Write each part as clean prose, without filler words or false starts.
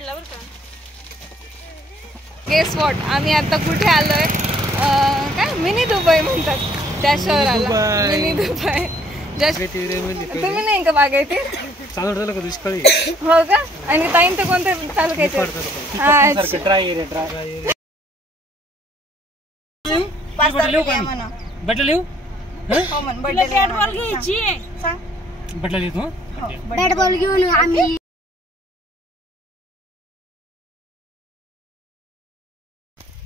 पडला बरं का. गेस व्हॉट, आम्ही आता कुठे आलोय? काय मिनी दुबई म्हणतात त्या शहराला. Mini Dubai. तुम्ही नाही का बागायती? हो का? आणि ताईन तर कोणत्या तालुक्याचे?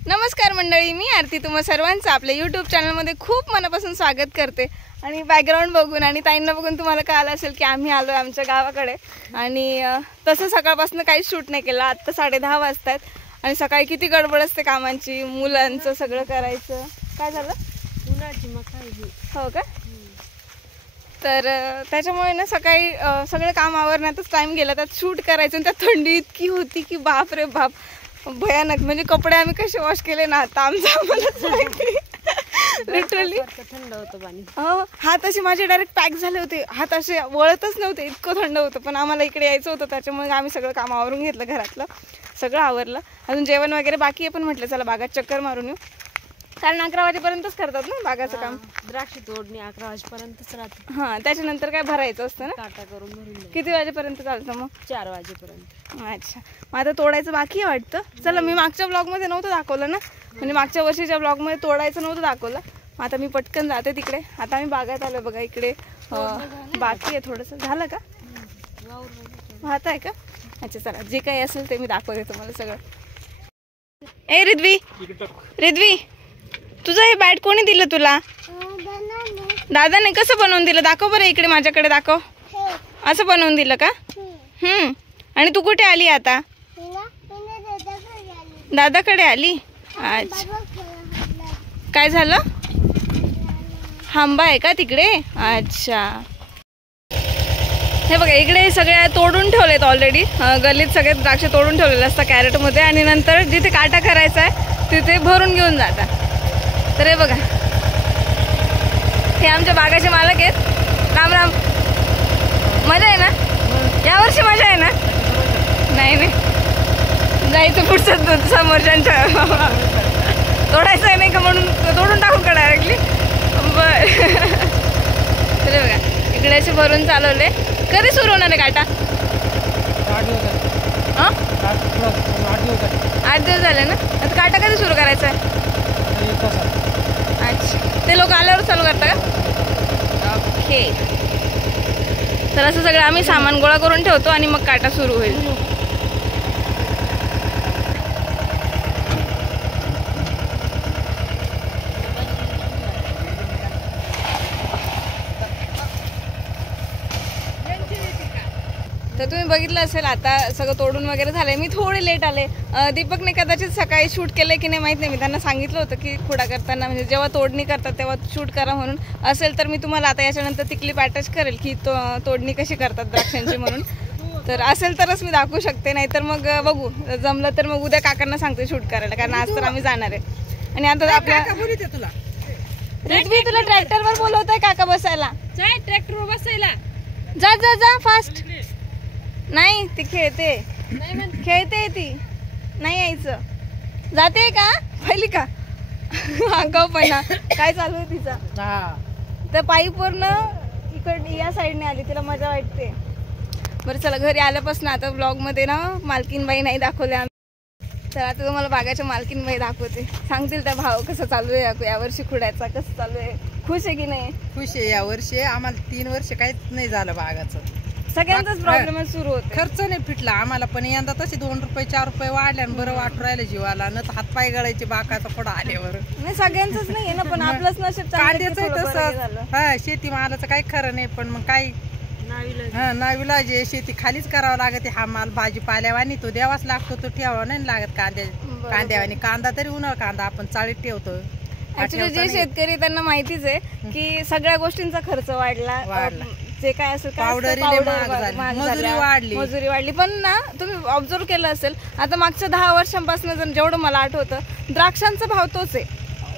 नमस्कार मंडळी, मी आरती तुम्हा सर्वांचं आपल्या यूट्यूब चॅनलमध्ये खूप मनापासून स्वागत करते. आणि बॅकग्राऊंड बघून आणि ताईंना बघून तुम्हाला कळलं असेल की आम्ही आलो आहे आमच्या गावाकडे. आणि तसं सकाळपासून काहीच शूट नाही केलं. आत्ता 10:30 वाजतात आणि सकाळी किती गडबड असते कामांची, मुलांचं सगळं करायचं. काय झालं? हो का? तर त्याच्यामुळे ना सकाळी सगळं काम आवरण्यातच टाईम गेला. त्यात शूट करायचं आणि त्यात थंडी इतकी होती की बाप रे बाप, भयानक. म्हणजे कपडे आम्ही कसे वॉश केले ना आता आमचं आम्हालाच माहिती. लिटरली थंड होतं पाणी. हात असे माझे डायरेक्ट पॅक झाले होते, हात असे वळतच नव्हते, इतकं थंड होतं. पण आम्हाला इकडे यायचं होतं त्याच्यामुळे आम्ही सगळं काम आवरून घेतलं, घरातलं सगळं आवरलं. अजून जेवण वगैरे बाकी आहे, पण म्हटलं चला बागात चक्कर मारून येऊ. कारण 11 वाजेपर्यंतच करतात ना बागाचं काम. द्राक्ष तोडणी 11 वाजेपर्यंतच राहते. हा, त्याच्यानंतर काय भरायचं असतं ना. काटा करून भरून. किती वाजेपर्यंत चालतं मग? 4 वाजेपर्यंत. अच्छा, मग आता तोडायचं बाकी आहे वाटतं. चला, मी मागच्या ब्लॉग मध्ये नव्हतं दाखवलं ना, म्हणजे मागच्या वर्षीच्या ब्लॉग मध्ये तोडायचं नव्हतं दाखवलं. आता मी पटकन जाते तिकडे. आता आम्ही बागात आलो बघा. इकडे बाकी आहे थोडंसं. झालं का? वाहत आहे का? अच्छा, चला जे काही असेल ते मी दाखवते तुम्हाला सगळं. ए रिद्वी, रिद्वी, तुझं हे बॅट कोणी दिलं तुला? दादाने. कसं बनवून दिलं? दाखव बरं इकडे, माझ्याकडे दाखव. असं बनवून दिलं का? आणि तू कुठे आली आता? दादाकडे आली. अच्छा, काय झालं? आंबा आहे का तिकडे? अच्छा, हे बघा इकडे सगळे तोडून ठेवलेत ऑलरेडी. गल्लीत सगळे द्राक्ष तोडून ठेवलेले असतात कॅरेटमध्ये. आणि नंतर जिथे काटा करायचा आहे तिथे भरून घेऊन जातात. तर हे बघा, हे आमच्या बागाचे मालक आहेत. राम राम. मजा आहे ना यावर्षी? मजा आहे ना? नाही नाही, जायचं पुढचं समोरच्यांच्या. तोडायचं आहे नाही का म्हणून तोडून टाकू का डायरेक्टली? बर. तर बघा इकडे असे भरून चालवले. कधी सुरू होणार आहे काटा? 8 दिवस झाले ना. आता काटा कधी सुरू करायचा आहे? अच्छा, ते लोक आल्यावर चालू करता का? ओके. तर असं सगळं आम्ही सामान गोळा करून ठेवतो आणि मग काटा सुरू होईल. तर तुम्ही बघितलं असेल आता सगळं तोडून वगैरे झालंय. मी थोडे लेट आले. दीपकने कदाचित सकाळी शूट केलंय की नाही माहित नाही. मी त्यांना सांगितलं होतं की खुडा करताना म्हणजे जेव्हा तोडणी करतात तेव्हा शूट करा म्हणून. असेल तर मी तुम्हाला आता याच्यानंतर ती क्लिप अटॅच करेल की तोडणी कशी करतात द्राक्षांची म्हणून. तर असेल तरच मी दाखवू शकते, नाहीतर मग बघू. जमलं तर मग उद्या काकांना सांगते शूट करायला, कारण आज तर आम्ही जाणार आहे. आणि आता आपल्या तुला ट्रॅक्टरवर बोलवतोय काका बसायला. ट्रॅक्टरवर बसायला जा जा जा फास्ट. नाही ती खेळते, खेळते ती, नाही यायचं. जाते का पहिली का? आगाऊपणा काय चालू आहे तिचा. तर पाईपवरनं इकडे या साईडने आली, तिला मजा वाटते. बरं चला, घरी आल्यापासून आता ब्लॉगमध्ये ना मालकीनबाई नाही दाखवले आम्ही. तर आता तुम्हाला बागाच्या मालकीनबाई दाखवते. सांगतील त्या भाव कसं चालू आहे यावर्षी खुड्याचा, कसं चालू आहे. खुश आहे की नाही? खुश आहे. यावर्षी आम्हाला 3 वर्ष काहीच नाही झालं बागाचं. सगळ्यांचाच प्रॉब्लेम सुरू होतो. खर्च नाही फिटला आम्हाला. पण यंदा तसे 2 रुपये 4 रुपये वाढले आणि बरं वाटू राहिलं जीवाला. न हातपाय गळायचे बागाचा पुढं आल्यावर. नाही सगळ्यांचंच नाही आहे ना, पण आपलंच नशीब. कांद्याचं तसं. हा, शेतीमालाचं काही खरं नाही. पण मग काही नाविलाज आहे. शेती खालीच करावं लागते. हा माल भाजीपाल्यावानी तो द्यावाच लागतो, तो ठेवावा नाही लागत. कांद्यावानी कांदा तरी उन्हाळा कांदा आपण चाळीत ठेवतो. ऍक्च्युली जे शेतकरी त्यांना माहितीच आहे की सगळ्या गोष्टींचा खर्च वाढला. जे काय असेल मजुरी वाढली. पण ना तुम्ही ऑब्झर्व केलं असेल आता मागच्या 10 वर्षांपासून जेवढं मला आठवतं द्राक्षांचा भाव तोच आहे.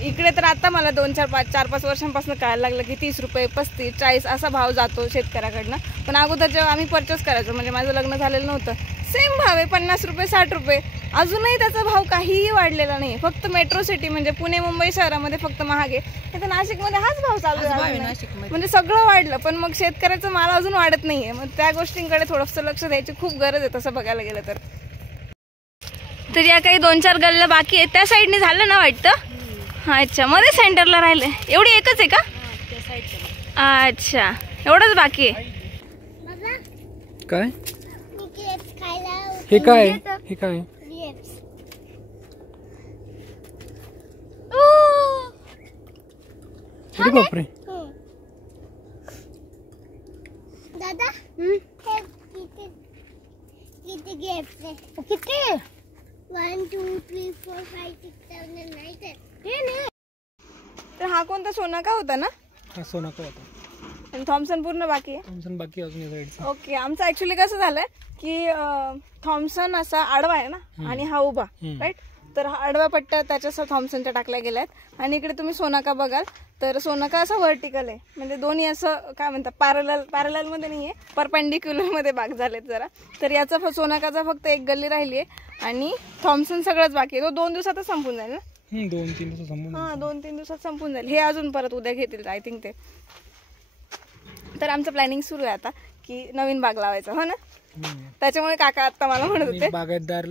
इकडे तर आता मला 4-5 वर्षांपासून कळायला लागलं की 30 रुपये 35 40 असा भाव जातो शेतकऱ्याकडनं. पण अगोदर जेव्हा आम्ही परचेस करायचो, म्हणजे माझं लग्न झालेलं नव्हतं, सेम भाव आहे 50 रुपये 60 रुपये. अजूनही त्याचा भाव काहीही वाढलेला नाही. फक्त मेट्रो सिटी म्हणजे पुणे मुंबई शहरामध्ये फक्त महाग आहे. तर नाशिकमध्ये हाच भाव चालू आहे अजूनही. म्हणजे सगळं वाढलं, पण मग शेतकऱ्याचा माल अजून वाढत नाहीये. मग त्या गोष्टींकडे थोडंसं लक्ष द्यायची खूप गरज आहे तसं बघायला गेलं तर. तर या काही 2-4 गल्ल्या बाकी आहेत. त्या साईडने झालं ना वाटतं. अच्छा, मध्ये सेंटरला राहिले. एवढी एकच आहे का? अच्छा, एवढंच बाकी आहे. काय हे काय हे काय अरे बापरे. दादा किती गेप्स आहे? किती? 1 2 3 4 5 6 7 8 9 तर हा कोणता सोनाका होता ना? हा सोनाका होता. आणि थॉम्सन पूर्ण बाकी आहे. थॉम्सन बाकी अजून या साईडचा. ओके, आमचं ऍक्च्युली कसं झालंय की थॉम्सन असा आडवा आहे ना आणि हा उभा, राईट. तर हा आडवा पट्ट्या त्याच्या थॉम्सनच्या टाकल्या गेल्यात. आणि इकडे तुम्ही सोनाका बघाल तर सोनाका असा व्हर्टिकल आहे, म्हणजे दोन्ही असं काय म्हणतात पॅरलल मध्ये नाहीये, परपेंडिक्युलर मध्ये भाग झालेत जरा. तर याचा सोनाकाचा फक्त एक गल्ली राहिली आहे आणि थॉम्सन सगळंच बाकी आहे. तो 2 दिवसातच संपून जाईल ना? 2-3 दिवसात संपून. हा, 2-3 दिवसात संपून जाईल. हे अजून परत उद्या घेतील आय थिंक ते. तर आमचं प्लॅनिंग सुरू आहे आता की नवीन बाग लावायचं, हो ना? त्याच्यामुळे काका आता मला म्हणत होते बागायतदार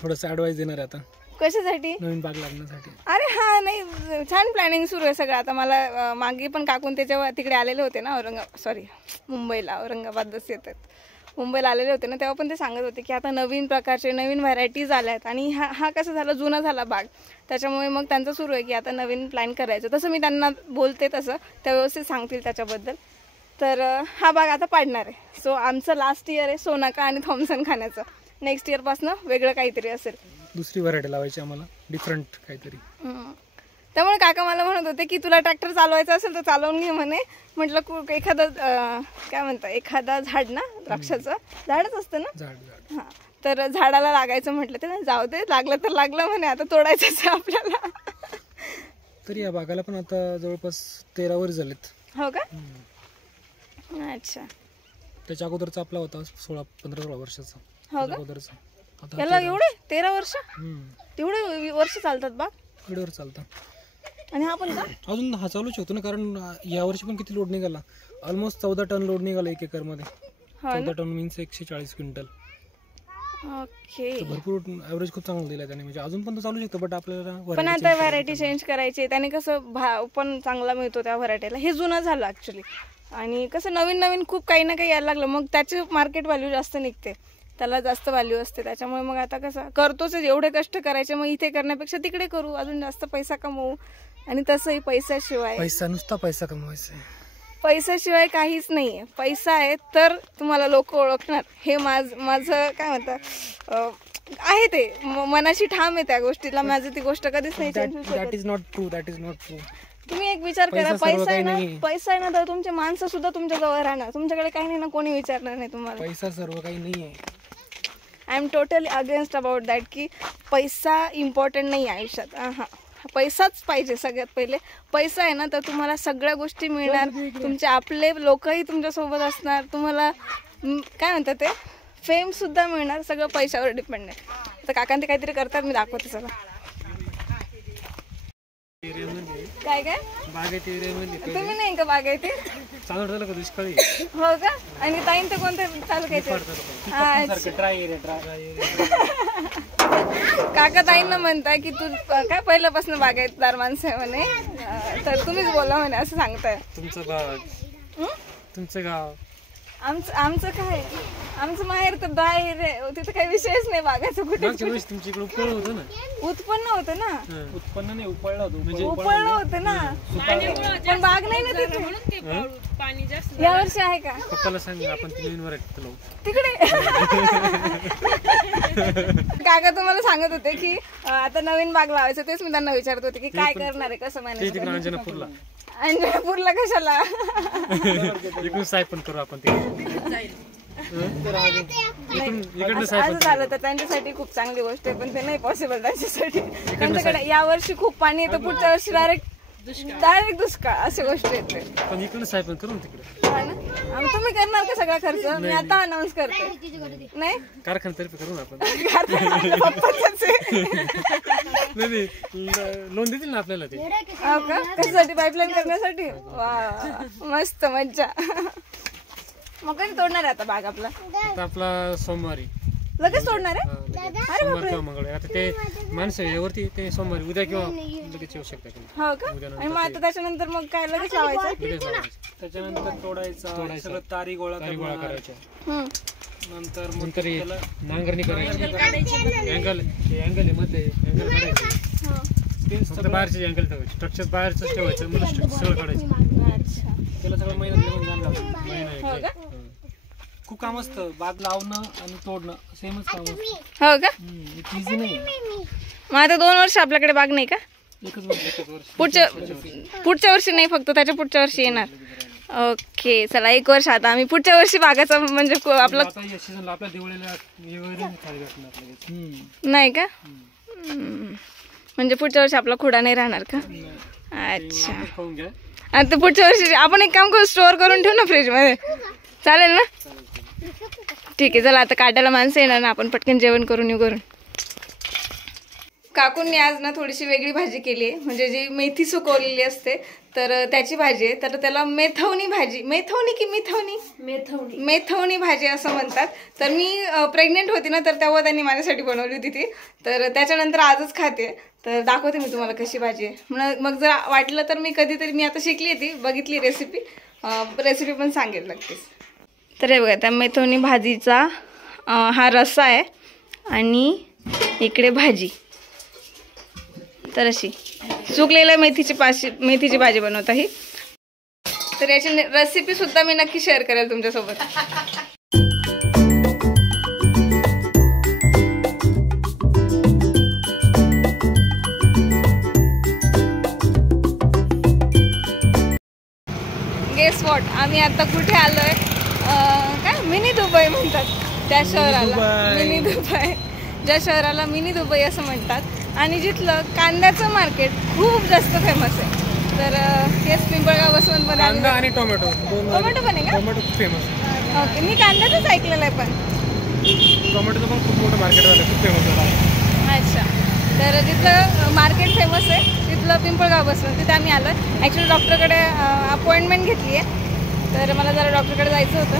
थोडस ऍडवाइस देणार आहे आता. कशासाठी? नवीन बाग लागण्यासाठी. अरे हा, नाही, छान प्लॅनिंग सुरू आहे सगळं. आता मला मागे पण काकून त्याच्या तिकडे आलेले होते ना, मुंबईला, औरंगाबादच येतात, मुंबईला आलेले होते ना, तेव्हा पण ते सांगत होते की आता नवीन प्रकारचे नवीन व्हरायटीज आल्या आहेत. आणि हा कसं झाला, जुना झाला बाग, त्याच्यामुळे मग त्यांचं सुरू आहे की आता नवीन प्लॅन करायचं. तसं मी त्यांना बोलते, तसं त्या व्यवस्थित सांगतील त्याच्याबद्दल. तर हा बाग आता पाडणार आहे. सो आमचं लास्ट इयर आहे सोनाका आणि थॉम्सन खाण्याचं. नेक्स्ट इयर पासून वेगळं काहीतरी असेल, दुसरी व्हरायटी लावायची आम्हाला, डिफरंट काहीतरी. त्यामुळे काका मला म्हणत होते की तुला ट्रॅक्टर चालवायचा असेल तर चालवून घे म्हणे. म्हटलं एखादं काय म्हणतात, एखादा झाड ना, द्राक्षाचं झाडच असतं ना, झाड. हा, तर झाडाला लागायचं म्हटलं. ते जाऊ दे, लागलं तर लागलं म्हणे, आता तोडायचंच आहे आपल्याला. तरी या बागाला पण आता जवळपास 13 वर्ष झालेत. हो का? अच्छा. त्याच्या अगोदरचा आपला होता 15-16 वर्षाचा. हो का? अगोदरचा. आता याला एवढे 13 वर्ष? तेवढे वर्ष चालतात बाग? एवढ्यावर चालतं. आणि हा पण का? अजून हा चालूच होतो ना, कारण या वर्षी पण किती लोड निघाला, ऑलमोस्ट 14 टन लोड निघाला 1 एकर मध्ये. 14 टन मीन्स 140 क्विंटल. ओके, भरपूर ऍव्हरेज खूप चांगला दिला त्याने. म्हणजे अजून पण तो चालू शकतो, बट आपल्याला पण आता व्हरायटी चेंज करायची, त्याने कसं भाव पण चांगला मिळतो त्या व्हरायटीला. हे जुनं झालं ऍक्च्युली. आणि कसं नवीन खूप काही ना काही यायला लागलं, मग त्याची मार्केट व्हॅल्यू जास्त निघते, त्याला जास्त व्हॅल्यू असते. त्याच्यामुळे मग आता कसं करतोच, एवढे कष्ट करायचे, मग इथे करण्यापेक्षा तिकडे करू, अजून जास्त पैसा कमवू. आणि तसंही पैशाशिवाय, नुसता पैसा कमवायचा आहे, पैशाशिवाय काहीच नाहीये. पैसा आहे तर तुम्हाला लोक ओळखणार. हे माझं काय म्हणतात आहे, ते मनाशी ठाम आहे त्या गोष्टीला. माझं ती गोष्ट कधीच नाही चेंज होऊ शकत. That is not true. तुम्ही एक विचार करा, पैसा आहे ना तर तुमचे माणसं सुद्धा तुमच्या जवळ राहणार. तुमच्याकडे काही नाही ना, कोणी विचारणार नाही तुम्हाला. पैसा सर्व काही नाही आहे. I am totally against about that की पैसा इम्पॉर्टंट नाही आयुष्यात. हा, पैसाच पाहिजे सगळ्यात पहिले. पैसा आहे ना तर तुम्हाला सगळ्या गोष्टी मिळणार, तुमचे आपले लोकही तुमच्यासोबत असणार, तुम्हाला काय म्हणतात ते फेम सुद्धा मिळणार. सगळं पैशावर डिपेंड आहे. आता काकांत ते काहीतरी करतात, मी दाखवते सगळं. काय बागेत तुम्ही नाही का बागायती? चालू झालं का दुष्काळी? हो का? आणि ताईन ते कोणते चालू करायचे? काका ताईंना म्हणताय की तू काय पहिल्यापासून बागायतदार माणसं आहे म्हणे, तर तुम्हीच बोला म्हणे असं सांगताय. तुमचं गाव आमचं काय, आमचं माहेर तर बाहेर आहे, तिथं काही विषयच नाही बागायचं. कुठे तुमच्याकडे उपळ होतं ना? उत्पन्न होतं ना. उत्पन्न नाही, उपळलं होतं. म्हणजे उपळलं होतं ना, पण बाग नाही ना तिथे. पाणी जास्त या वर्षी आहे का? पप्पाला सांग, आपण नवीन व्हरायटी लावू तिकडे. काका तुम्हाला सांगत होते की आता नवीन बाग लावायचं, तेच मी त्यांना विचारत होते की काय करणार आहे, कसं मॅनेज. अंजनापूरला कशाला? पण करू आपण ते. इकडनं असं झालं तर त्यांच्यासाठी खूप चांगली गोष्ट आहे, पण ते नाही पॉसिबल त्यांच्यासाठी. त्यांच्याकडे या वर्षी खूप पाणी येतं, पुढच्या वर्षी डायरेक्ट दुष्काळ अशी गोष्ट येते. पण इकडनं साहेब करू ना तिकडे. हा ना? तुम्ही करणार का सगळा खर्च? मी आता अनाऊन्स करते. नाही कारखान्यातर्फे करू ना आपण. पप्पाचंच आहे. नाही लोन देतील ना आपल्याला ते. हो का? कशासाठी? पाईपलाईन करण्यासाठी? वा मस्त मज्जा. मग कधी तोडणार आहे आता बाग आपला? आता आपला सोमवारी लगेच तोडणार आहे? सोमवार किंवा मंगळवारी. आता ते माणसं यावरती ते सोमवारी उद्या किंवा लगेच येऊ शकतात. हो का? आणि मग आता त्याच्यानंतर मग काय लगेच लावायचं? त्याच्यानंतर तोडायचा सगळं तारी गोळा करायच्या. नंतर नांगरणी करायची. अँगल आहे मध्ये अँगल काढायचे. फक्त बाहेरचे अँगल ठेवायचे. स्ट्रक्चर बाहेरच ठेवायचं, मला स्ट्रक्चर सगळं काढायचं. अच्छा. त्याला सगळं महिना खूप काम असतं. बाग लावणं आणि तोडणं सेमच काम असतं. हो का? इझी नाही. मग आता 2 वर्ष आपल्याकडे बाग नाही का? एकच वर्ष. पुढच्या वर्षी नाही, फक्त त्याच्या पुढच्या वर्षी येणार. ओके चला, 1 वर्ष. आता आम्ही पुढच्या वर्षी बागाचा म्हणजे आपला सीझनला आपल्या दिवाळीला नाही का? म्हणजे पुढच्या वर्षी आपला खुडा नाही राहणार का? अच्छा. खाऊन घ्या. आता पुढच्या वर्षी आपण एक काम करू, स्टोअर करून ठेवू ना फ्रीज मध्ये, चालेल ना? ठीक आहे चला, आता काटायला माणसं येणार ना, आपण पटकन जेवण करून येऊ घरून. काकूंनी आज ना थोडीशी वेगळी भाजी केली आहे, म्हणजे जी मेथी सुकवलेली असते तर त्याची भाजी आहे. तर त्याला मेथवणी भाजी, मेथवणी की मिथवणी? मेथवणी भाजी असं म्हणतात. तर मी प्रेग्नेंट होती ना, तर तेव्हा त्यांनी माझ्यासाठी बनवली होती ती. तर त्याच्यानंतर आजच खाते. तर दाखवते मी तुम्हाला कशी भाजी आहे. मग जर वाटलं तर मी कधीतरी, मी आता शिकली ती, बघितली रेसिपी पण सांगेल नक्कीच. तर हे बघा, त्या मेथवणी भाजीचा हा रस्सा आहे आणि इकडे भाजी. तर अशी सुकलेल्या मेथीची भाजी बनवत आहे. तर याची रेसिपी सुद्धा मी नक्की शेअर करेल तुमच्यासोबत. गेस वॉट, आम्ही आता कुठे आलोय? काय मिनी दुबई म्हणतात त्या शहराला. मिनी दुबई, ज्या शहराला मिनी दुबई असं म्हणतात. आणि जिथलं कांद्याचं मार्केट खूप जास्त फेमस आहे. तर हेच पिंपळगाव वसवंतमध्ये कांदा आणि टोमॅटो. टोमॅटो पण आहे का? टोमॅटो खूप फेमस. ओके, मी कांद्याचंच ऐकलेलं आहे पण. टोमॅटोचं पण खूप मोठं मार्केट झालं, खूप फेमस झालं. अच्छा. तर जिथलं मार्केट फेमस आहे तिथलं पिंपळगाव वसवंत, तिथे आम्ही आलो आहे. ॲक्च्युली डॉक्टरकडे अपॉइंटमेंट घेतली आहे. तर मला जरा डॉक्टरकडे जायचं होतं,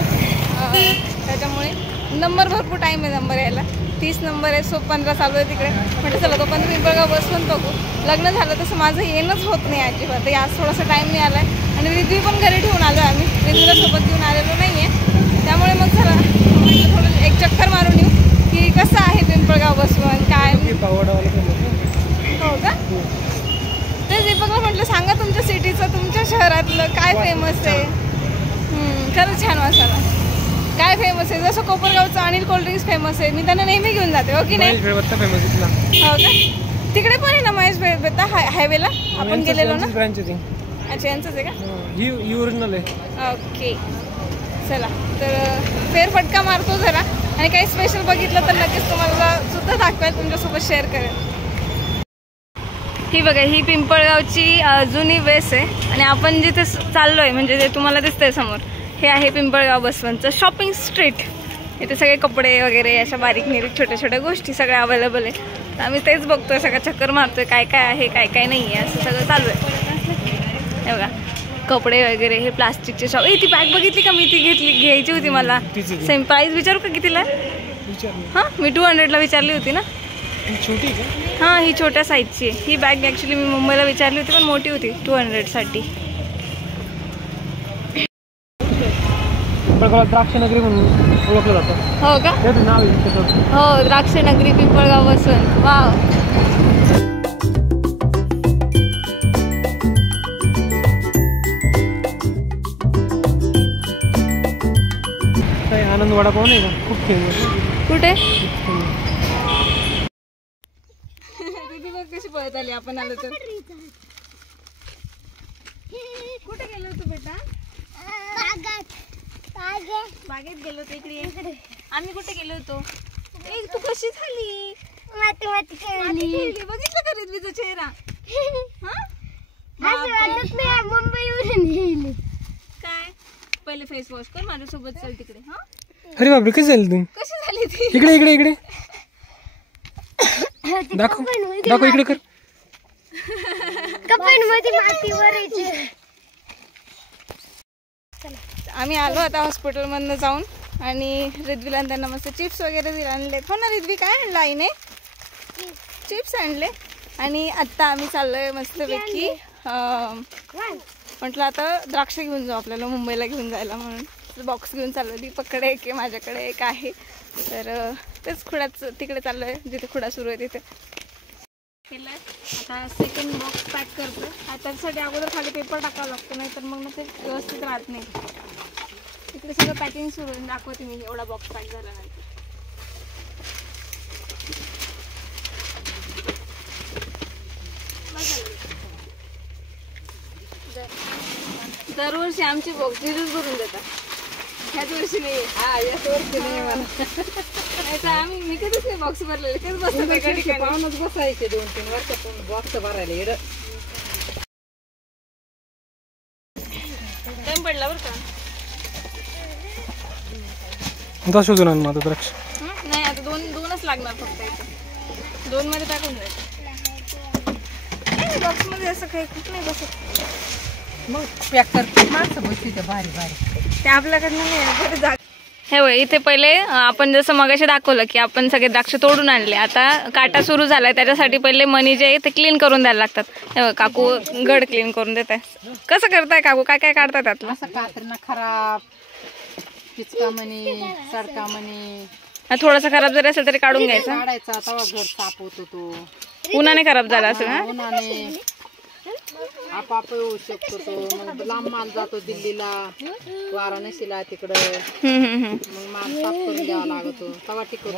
त्याच्यामुळे नंबर भरपूर टाईम आहे नंबर यायला. 30 नंबर आहे, 15 चालू आहे तिकडे. म्हटलं चला तोपर्यंत पिंपळगाव वसवंत बघू. लग्न झालं तसं माझं येणंच होत नाही अजिबात. तर आज थोडासा टाईम नाही आला आहे. आणि रिद्वी पण घरी ठेवून आलो आहे आम्ही, रिद्वीला सोबत घेऊन आलेलो नाही आहे. त्यामुळे मग चला म्हटलं थोडं एक चक्कर मारून येऊ की कसं आहे पिंपळगाव वसवंत, काय. हो का? ते दीपकला म्हटलं सांगा तुमच्या सिटीचं, तुमच्या शहरातलं काय फेमस आहे. खरंच छान मसाला. काय फेमस आहे? जसं कोपरगावचं अनिल कोल्ड्रिंक्स फेमस आहे, मी त्यांना नेहमी घेऊन जाते. हो की नाही? फेमस इथला. हो का? तिकडे पण आहे ना महेश भेळबत्ता हायवेला आपण गेलेलो ना. अच्छा, यांचंच आहे का? ही ओरिजिनल आहे. ओके चला, तर फेरफटका मारतो जरा, आणि काही स्पेशल बघितलं तर नक्कीच तुम्हाला सुद्धा दाखवेल, तुमच्यासोबत शेअर करेल. ही बघा, ही पिंपळगावची जुनी वेस आहे. आणि आपण जिथे चाललोय, म्हणजे जे तुम्हाला दिसतंय समोर, हे आहे पिंपळगाव वसवंतचं शॉपिंग स्ट्रीट. इथे सगळे कपडे वगैरे अशा बारीक निरीक छोट्या छोट्या गोष्टी सगळ्या अवेलेबल आहे. तर आम्ही तेच बघतोय, सगळं चक्कर मारतोय, काय काय आहे काय काय नाही आहे असं सगळं चालू आहे. हे बघा, कपडे वगैरे, हे प्लास्टिकचे शॉप. ती बॅग बघितली का? मी ती घ्यायची होती मला. सेम प्राईस विचारू का कितीला? हां, मी 200ला विचारली होती ना. छोटी का? हां, ही छोट्या साईजची आहे. ही बॅग ॲक्च्युली मी मुंबईला विचारली होती, पण मोठी होती 200साठी. द्राक्षनगरी म्हणून ओळखलं जातं. हो का? त्याचं नाव आहे. हो, द्राक्षनगरी पिंपळगाव वसवंत. वाव. काही आनंद वडापाव नाही का? खूप फेमस. कुठे? दीदी बघ कशी पळत आली आपण आलो तर. कुठे गेलो होतो बेटा? बागेत गेलो होतो. इकडे आम्ही कुठे गेलो होतो? तू कशी झाली? माती खेळली. बघितलं का रिद्वीचा चेहरा? मुंबईवरून येईल. काय पहिले फेस वॉश कर, माझ्यासोबत चल तिकडे. हा अरे बापरे, कशी झाली तू? कशी झाली ती? इकडे इकडे इकडे दाखव दाखव, इकडे कर. कपड्यांमध्ये माती भरायची. आम्ही आलो आता हॉस्पिटलमधनं जाऊन आणि रिद्वीला त्यांना मस्त चिप्स वगैरे आणले. हो ना रिद्वी, काय आणलं आईने? चिप्स आणले. आणि आत्ता आम्ही चाललोय मस्तपैकी, म्हटलं आता द्राक्ष घेऊन जाऊ, आपल्याला मुंबईला घेऊन जायला म्हणून बॉक्स घेऊन चाललो. दीपककडे एक आहे, माझ्याकडे एक आहे. तर तेच खुड्याच तिकडे चाललोय, जिथे खुडा सुरू आहे तिथे. केलं आता सेकंड बॉक्स पॅक करतो. त्याच्यासाठी अगोदर खाली पेपर टाकावा लागतो, नाही तर मग ते व्यवस्थित राहत नाही. इकडे सगळं पॅकिंग सुरू आहे, दाखवते मी एवढा बॉक्स पॅक झाल्यानंतर. दरवर्षी आमची बॉक्स तिथेच भरून देतात, ह्याच वर्षी नाही. याच वर्षी नाही मला. नाही तर आम्ही मी कधीच नाही बॉक्स भरलेले, तेच बसतो एका ठिकाणी. पाहूनच बसायचे 2-3 वर्षातून बॉक्स भरायला इकडं. टाइम पडला बरं का. शोधून आण माझं द्राक्ष. नाही आता दोनच लागणार फक्त. इथे 2 मध्ये टाकून जायचं. बॉक्स मध्ये असं काही खूप नाही बसत. मग पॅक करते माणसं बसते ते भारी भारी. ते आपल्याकडनं नाही. हे वय इथे पहिले आपण जसं मगाशी दाखवलं की आपण सगळे द्राक्ष तोडून आणले. आता काटा सुरू झालाय, त्याच्यासाठी पहिले मनी जे आहे ते क्लीन करून द्यायला लागतात. हे बघ काकू गड क्लीन करून देत आहे. कसं करताय काकू? काय काय काढतात त्यातलं? असं कात्रीनं खराब, पिचका मनी, सडका मनी, थोडासा खराब जरी असेल तरी काढून घ्यायचा. काढायचा, तवा घर साफ होतो तो. उन्हाने खराब झाला असेल ना? उन्हाने आपाप येऊ शकतो तो. मग लांब माल जातो दिल्लीला, वाराणसीला, तिकडं मग माल साफ करून द्यावा लागतो, तवा टिकवतो.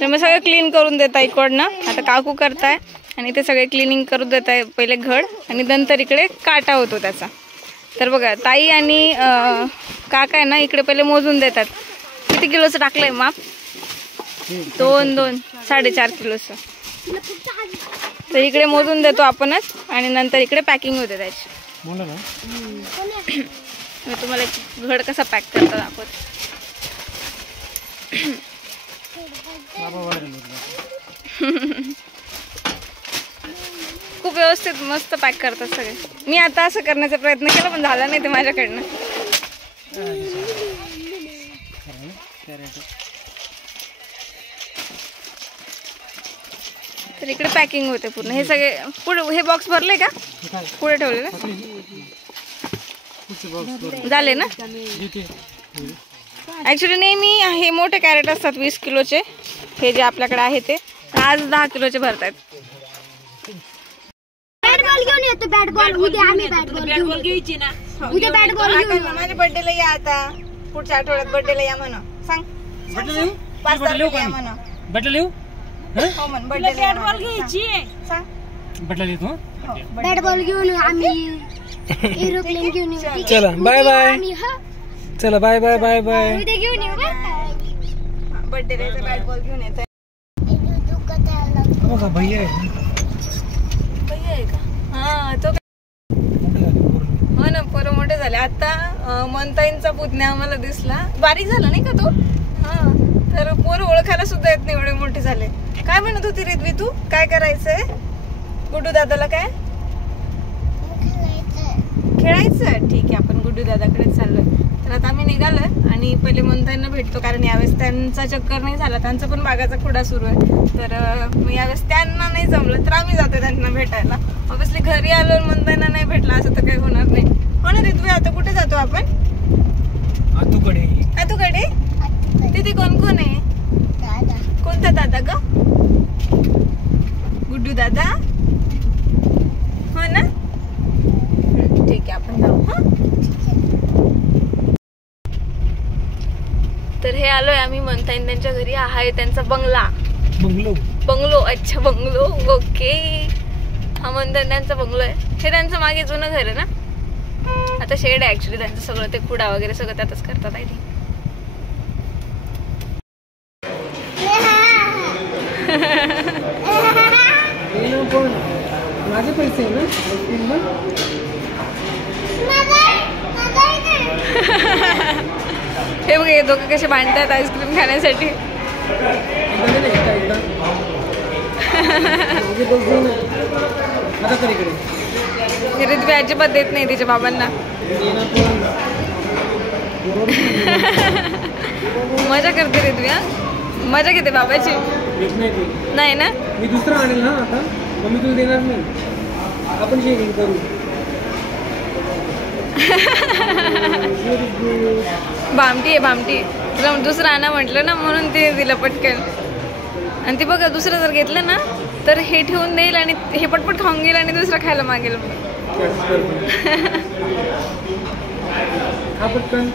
तर मग सगळं क्लीन करून देता इकडनं. आता काकू करताय आणि ते सगळे क्लिनिंग करून देत आहे. पहिले घड आणि नंतर इकडे काटा होतो त्याचा. तर बघा ताई आणि काका आहे ना इकडे पहिले मोजून देतात. किती किलोचं टाकलंय माप? 2 3.5 किलोचं. तर इकडे मोजून देतो आपणच आणि नंतर इकडे पॅकिंग होते त्याची. मी तुम्हाला एक घड कसा पॅक करता दाखवते. खूप व्यवस्थित मस्त पॅक करतात सगळे. मी आता असं करण्याचा प्रयत्न केला पण झाला नाही ते माझ्याकडनं. तर इकडे पॅकिंग होते पूर्ण. हे सगळे पुढे हे बॉक्स भरले का? पुढे ठेवले ना? झाले ना? ऍक्च्युली नेहमी हे मोठे कॅरेट असतात 20 किलोचे, हे जे आपल्याकडे आहे ते. आज 10 किलोचे भरतायत. बॅट बॉल घेऊन येतो. बॅट बॉल उद्या आम्ही बॅट बॉल घ्यायची ना. उद्या बॅट बॉल घेऊन माझ्या बर्थडेला या. आता पुढच्या आठवड्यात बर्थडेला या म्हणा. सांग 5 तारखेला या म्हणा. बटला येऊ? हो म्हण बर्थडेला बॅट बॉल घ्यायची. सांग बटला येतो. बॅट बॉल घेऊन आम्ही एरोप्लेन घेऊन येऊ. चला बाय बाय. चला बाय बाय बाय बाय. उद्या घेऊन येऊ. बर्थडेला बॅट बॉल घेऊन येत आहे. भैया आहे. भैया आहे का? हा तो. हो ना पोरं मोठे झाले. आता मनताईंचा पुतण्या आम्हाला दिसला. बारीक झाला नाही का तो? हा तर पोरं ओळखायला सुद्धा येत नाही, एवढे मोठे झाले. काय म्हणत होती रिद्वी तू? काय करायचंय गुड्डू दादाला? काय खेळायचं? ठीक आहे आपण गुड्डू दादाकडे चाललोय. तर आता आम्ही निघालोय आणि पहिले मनताईंना भेटतो, कारण यावेळेस त्यांचा चक्कर नाही झाला. त्यांचा पण बागाचा खुडा सुरू आहे. तर यावेळेस त्यांना नाही जमलं तर आम्ही जातो त्यांना भेटायला. ऑब्विसली घरी आलो मनताईंना नाही भेटला असं तर काही होणार नाही. हो ना रिद्वी? आता कुठे जातो आपण? आतूकडे. आतूकडे? तिथे कोण कोण आहे? कोणता दादा ग? गुड्डू दादा? हो ना? ठीक आहे आपण जाऊ. हा तर हे आलोय आम्ही मनताईन त्यांच्या घरी. हा आहे त्यांचा बंगला. बंगलो. अच्छा बंगलो. ओके. हा मनताईन त्यांचा बंगलो आहे. हे त्यांचं मागे जुनं घर आहे ना. आता शेड आहे ऍक्च्युली त्यांचं सगळं, ते कुडा वगैरे सगळं त्यातच करतात आय थिंक. माझे पैसे ना हे बघ, हे दोघं कसे भांडतात आईस्क्रीम खाण्यासाठी. रिद्वी अजिबात देत नाही तिच्या बाबांना. मजा करते रिद्वी. हा, मजा घेते बाबाची. नाही ना, मी दुसरं आणेल ना आता, मग मी तुला देणार नाही. आपण शेअरिंग करू. भामटी आहे भामटी. तुला दुसरं आणा म्हटलं ना म्हणून ते दिलं पटकन. आणि ती बघा दुसरं जर घेतलं ना तर हे ठेवून देईल आणि हे पटपट खाऊन घेईल आणि दुसरं खायला मागेल. हा पटकन.